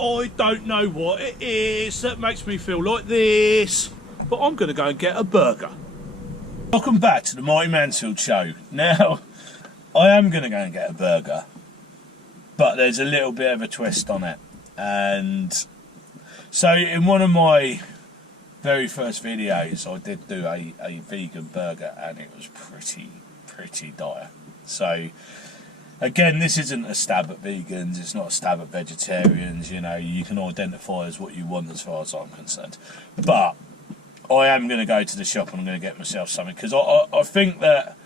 I don't know what it is that makes me feel like this, but I'm going to go and get a burger. Welcome back to the Mighty Mansfield show. Now, I am going to go and get a burger, but there's a little bit of a twist on it. And so in one of my very first videos, I did do a vegan burger, and it was pretty dire. So again, this isn't a stab at vegans, it's not a stab at vegetarians, you know, you can identify as what you want as far as I'm concerned. But I am going to go to the shop and I'm going to get myself something, because I think that,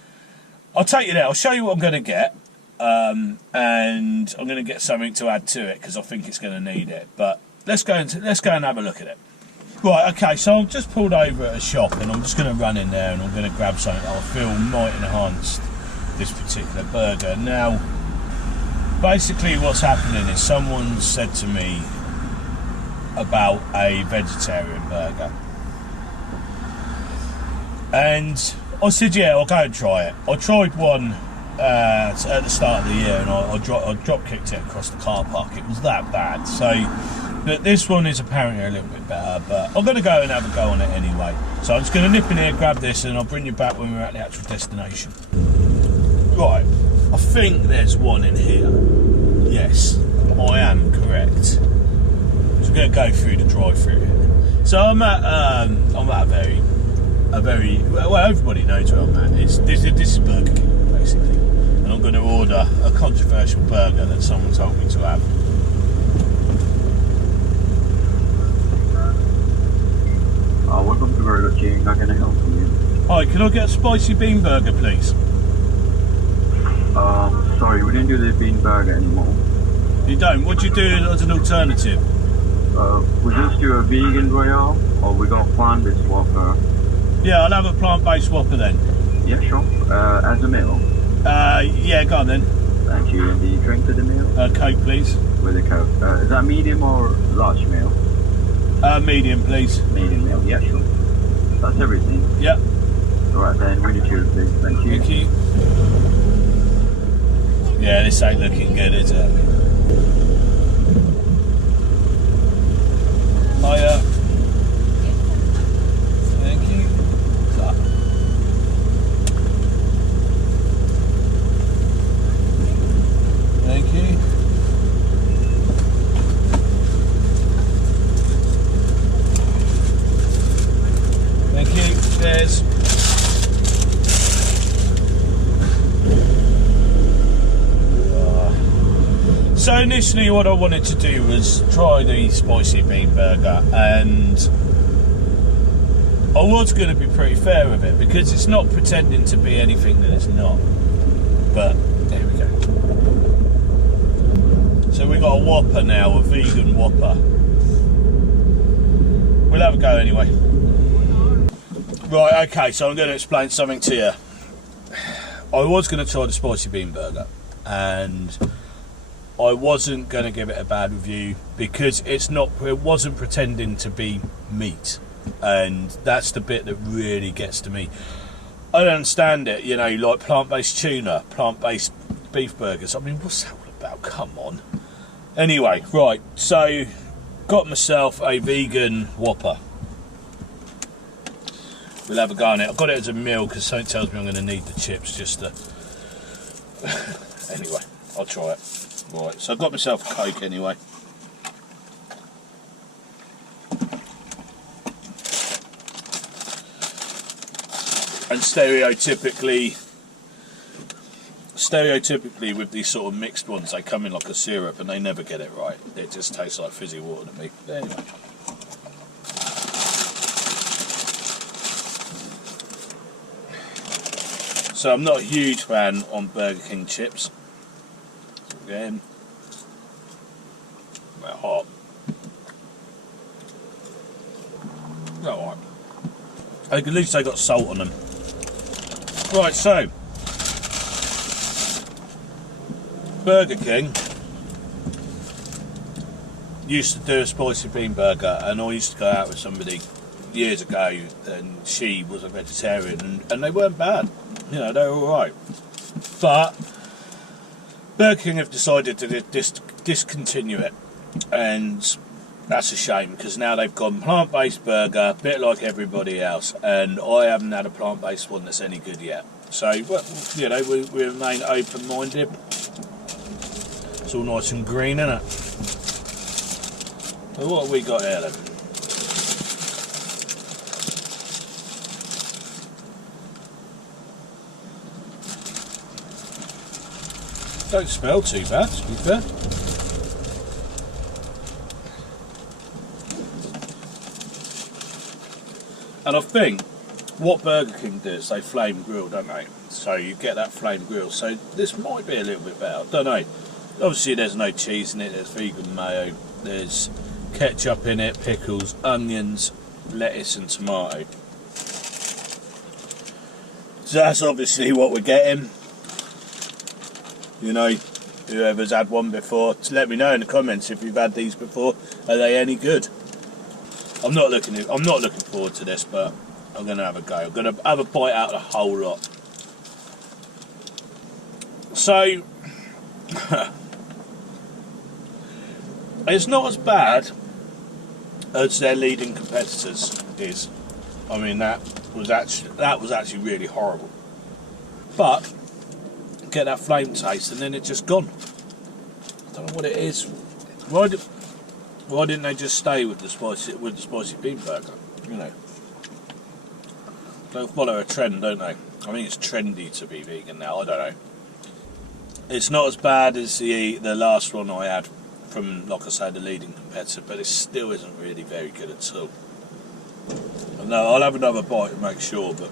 I'll take you there, I'll show you what I'm going to get, and I'm going to get something to add to it, because I think it's going to need it. But let's go and have a look at it. Right, okay, so I've just pulled over at a shop, and I'm just going to run in there and I'm going to grab something that I feel might enhance this particular burger. Now, basically what's happening is someone said to me about a vegetarian burger, and I said, yeah, I'll go and try it. I tried one at the start of the year, and I drop kicked it across the car park. It was that bad. So but this one is apparently a little bit better, but I'm going to go and have a go on it anyway. So I'm just going to nip in here, grab this, and I'll bring you back when we're at the actual destination. Right, I think there's one in here. Yes, I am correct. So we're going to go through the drive-through here. So I'm at a very well, everybody knows where I'm at. This is Burger King basically, and I'm going to order a controversial burger that someone told me to have. Welcome to Burger King. How can I help you? Hi, can I get a spicy bean burger, please? Sorry, we didn't do the bean burger anymore. You don't? What do you do as an alternative? We just do a vegan royale, or we got plant-based Whopper. Yeah, I'll have a plant-based Whopper then. Yeah, sure. As a meal. Yeah, go on then. Thank you. And the drink to the meal? Coke, please. With a Coke. Is that medium or large meal? Medium, please. Medium meal. Yeah, sure. That's everything. Yep. Alright then, really cheers, please. Thank you. Thank you. Yeah, this ain't looking good, is it? Hiya. Thank you. Thank you. Thank you. Cheers. So initially what I wanted to do was try the spicy bean burger, and I was going to be pretty fair with it because it's not pretending to be anything that it's not. But there we go. So we got a Whopper now, a vegan Whopper. We'll have a go anyway. Right, okay, so I'm going to explain something to you. I was going to try the spicy bean burger, and I wasn't going to give it a bad review because it wasn't pretending to be meat, and that's the bit that really gets to me. I don't understand it, you know, like plant-based tuna, plant-based beef burgers. I mean, what's that all about? Come on. Anyway, right, so got myself a vegan Whopper. We'll have a go on it. I've got it as a meal because something tells me I'm going to need the chips just to... Anyway, I'll try it. Right, so I've got myself a Coke anyway. And stereotypically with these sort of mixed ones, they come in like a syrup and they never get it right. It just tastes like fizzy water to me. Anyway. So I'm not a huge fan on Burger King chips. Again, they're hot. Alright. At least they got salt on them. Right, so Burger King used to do a spicy bean burger, and I used to go out with somebody years ago, and she was a vegetarian, and they weren't bad. You know, they were alright. But Burger King have decided to discontinue it. and that's a shame because now they've gone plant-based burger, a bit like everybody else, and I haven't had a plant-based one that's any good yet. So, well, you know, we remain open-minded. It's all nice and green, isn't it? So what have we got here then? Don't smell too bad, to be fair. And I think what Burger King does, they flame grill, don't they? So you get that flame grill. So this might be a little bit better. Don't know. Obviously, there's no cheese in it. There's vegan mayo. There's ketchup in it, pickles, onions, lettuce, and tomato. So that's obviously what we're getting. You know, whoever's had one before, let me know in the comments if you've had these before. Are they any good? I'm not looking forward to this, but I'm going to have a go. I'm going to have a bite out of the whole lot. So, it's not as bad as their leading competitors is. I mean, that was actually really horrible. But get that flame taste, and then it's just gone. I don't know what it is. Why didn't they just stay with the spicy bean burger? You know, don't follow a trend, don't they? I think it's trendy to be vegan now. I don't know. It's not as bad as the last one I had from, like I say, the leading competitor, but it still isn't really very good at all. No, I'll have another bite to make sure, but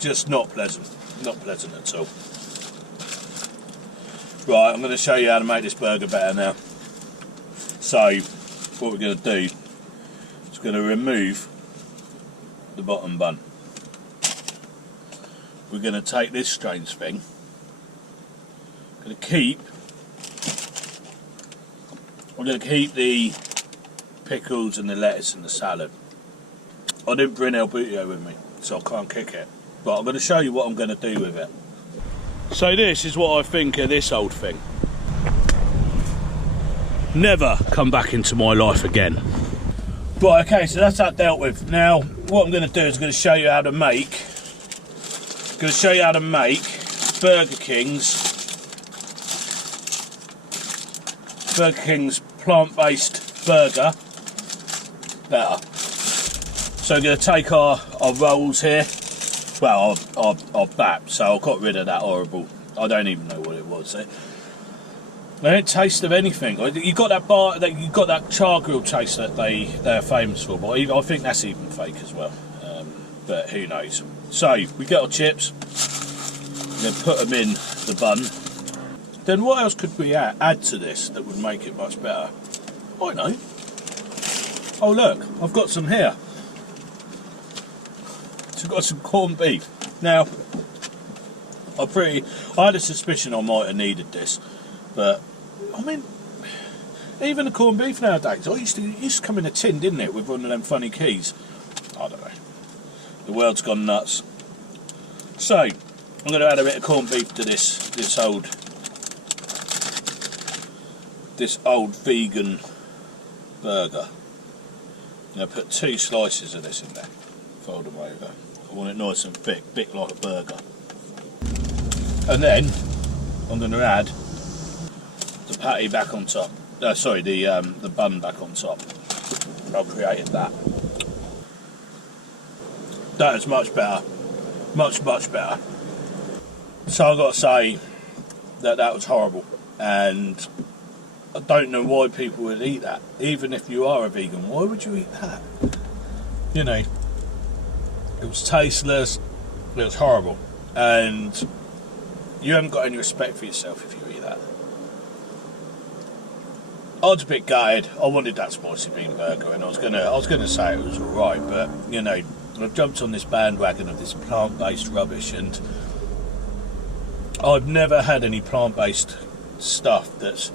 just not pleasant at all. Right, I'm going to show you how to make this burger better now. So, what we're going to do is going to remove the bottom bun. We're going to take this strange thing, we're going to keep the pickles and the lettuce and the salad. I didn't bring El Butio with me, so I can't kick it. But I'm going to show you what I'm going to do with it. So this is what I think of this old thing. Never come back into my life again. Right, okay, so that's that dealt with. Now, what I'm going to do is I'm going to show you how to make Burger King's plant-based burger better. So I'm going to take our rolls here. Well, our bap, so I got rid of that horrible. I don't even know what it was. They don't taste of anything. You got that char grill taste that they're famous for, but I think that's even fake as well. But who knows? So we get our chips. Then put them in the bun. Then what else could we add to this that would make it much better? I know. Oh look, I've got some here. So I've got some corned beef. Now, I had a suspicion I might have needed this, but I mean, even the corned beef nowadays, it used to come in a tin, didn't it, with one of them funny keys. I don't know. The world's gone nuts. So, I'm going to add a bit of corned beef to this old vegan burger. I'm going to put 2 slices of this in there. Fold them over. I want it nice and thick, bit like a burger. And then I'm going to add the patty back on top. The bun back on top. I've created that. That is much better. Much better. So I've got to say that was horrible, and I don't know why people would eat that. Even if you are a vegan, why would you eat that? You know, it was tasteless, it was horrible, and you haven't got any respect for yourself if you eat that. I was a bit gutted. I wanted that spicy bean burger, and I was gonna say it was alright, but you know, I've jumped on this bandwagon of this plant-based rubbish, and I've never had any plant-based stuff that's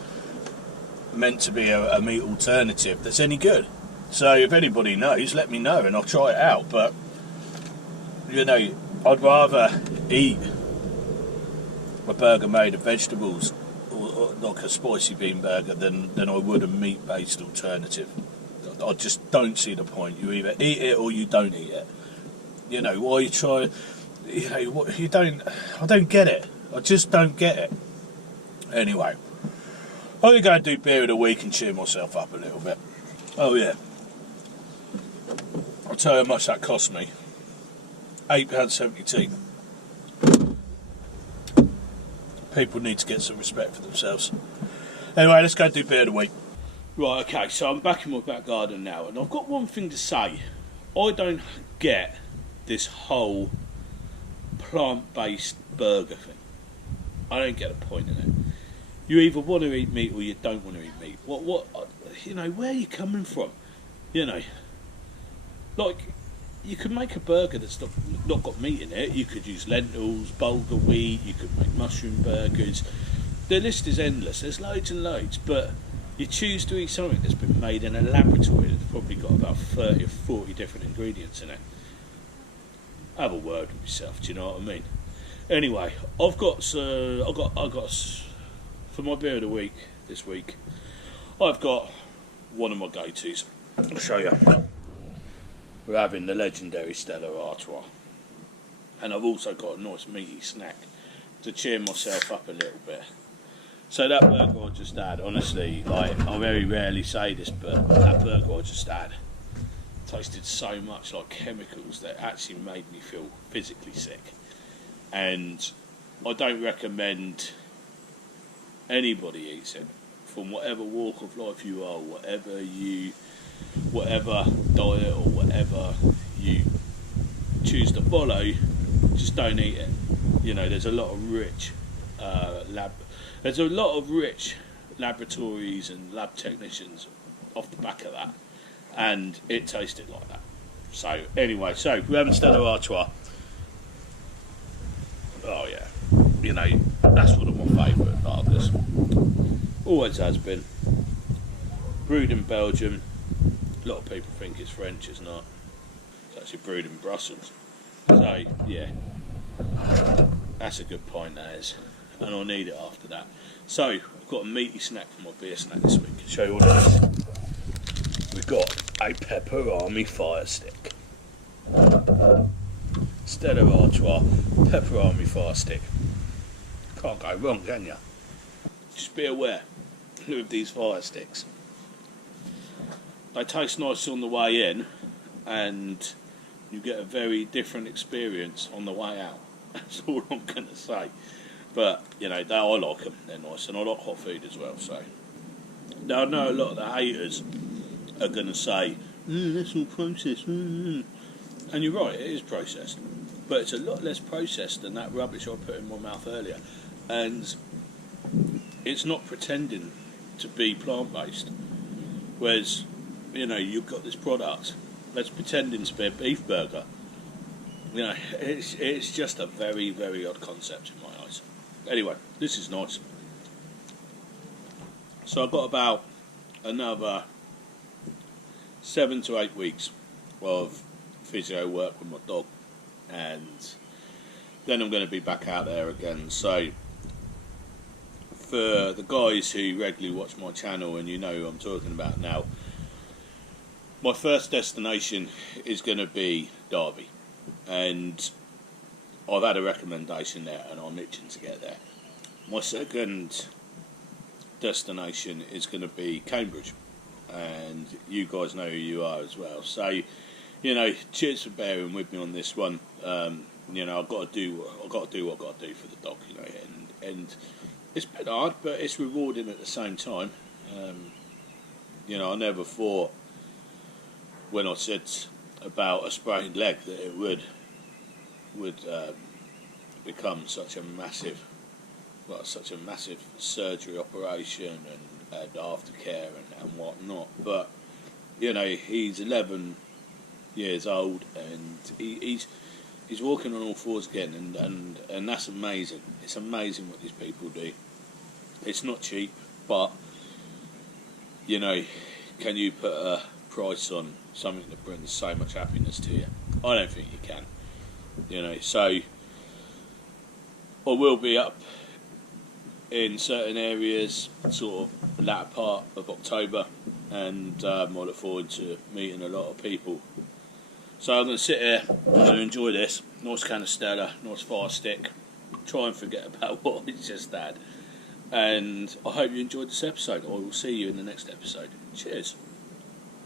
meant to be a meat alternative that's any good. So if anybody knows, let me know and I'll try it out. But you know, I'd rather eat a burger made of vegetables, or like a spicy bean burger, than I would a meat-based alternative. I just don't see the point. You either eat it or you don't eat it. You know, why you try... You know, what you don't... I don't get it. I just don't get it. Anyway, I'm going to go and do beer of the week and cheer myself up a little bit. Oh, yeah. I'll tell you how much that cost me. £8.72. People need to get some respect for themselves. Anyway, let's go and do beer of the week. Right, okay, so I'm back in my back garden now, and I've got one thing to say. I don't get this whole plant-based burger thing. I don't get a point in it. You either want to eat meat or you don't want to eat meat. What? You know, where are you coming from? You know, like, you could make a burger that's not got meat in it. You could use lentils, bulgur wheat. You could make mushroom burgers. The list is endless. There's loads and loads, but you choose to eat something that's been made in a laboratory that's probably got about 30 or 40 different ingredients in it. Have a word with yourself. Do you know what I mean? Anyway, I've got for my beer of the week this week. I've got one of my go-tos. I'll show you. We're having the legendary Stella Artois, and I've also got a nice meaty snack to cheer myself up a little bit. So that burger I just had, honestly, like, I very rarely say this, but that burger I just had tasted so much like chemicals that actually made me feel physically sick. And I don't recommend anybody eats it, from whatever walk of life you are, whatever diet or whatever you choose to follow, just don't eat it. You know, there's a lot of rich laboratories and lab technicians off the back of that, and it tasted like that. So anyway, we're having Stella Artois. Oh yeah, you know, that's one of my favourite lagers. Always has been. Brewed in Belgium. A lot of people think it's French, it's not. It's actually brewed in Brussels. So yeah, that's a good point, that is. And I'll need it after that. So I've got a meaty snack for my beer snack this week. I'll show you what it is. We've got a pepperami fire stick. Stella Artois pepperami fire stick. Can't go wrong, can you? Just be aware with these fire sticks. They taste nice on the way in, and you get a very different experience on the way out. That's all I'm going to say. But, you know, I like them. They're nice, and I like hot food as well. So now I know a lot of the haters are going to say, that's all processed. And you're right, it is processed. But it's a lot less processed than that rubbish I put in my mouth earlier. And it's not pretending to be plant-based. Whereas, you know, you've got this product that's pretending to be a beef burger. You know, it's just a very, very odd concept in my eyes. Anyway, this is nice. So I've got about another 7 to 8 weeks of physio work with my dog, and then I'm going to be back out there again. So for the guys who regularly watch my channel, and you know who I'm talking about now, my first destination is going to be Derby, and I've had a recommendation there and I'm itching to get there. My second destination is going to be Cambridge, and you guys know who you are as well. So, you know, cheers for bearing with me on this one. You know, I've got to do what I've got to do for the dog. You know, and it's been hard, but it's rewarding at the same time. You know, I never thought when I said about a sprained leg that it would become such a massive surgery operation and aftercare and whatnot. But you know, he's 11 years old and he's walking on all fours again, and that's amazing. It's amazing what these people do. It's not cheap, but you know, can you put a price on something that brings so much happiness to you? I don't think you can. You know, so I will be up in certain areas, sort of the latter part of October, and I look forward to meeting a lot of people. So I'm going to sit here, I'm going to enjoy this. Nice can of Stella, nice fire stick. Try and forget about what I just had. And I hope you enjoyed this episode. I will see you in the next episode. Cheers.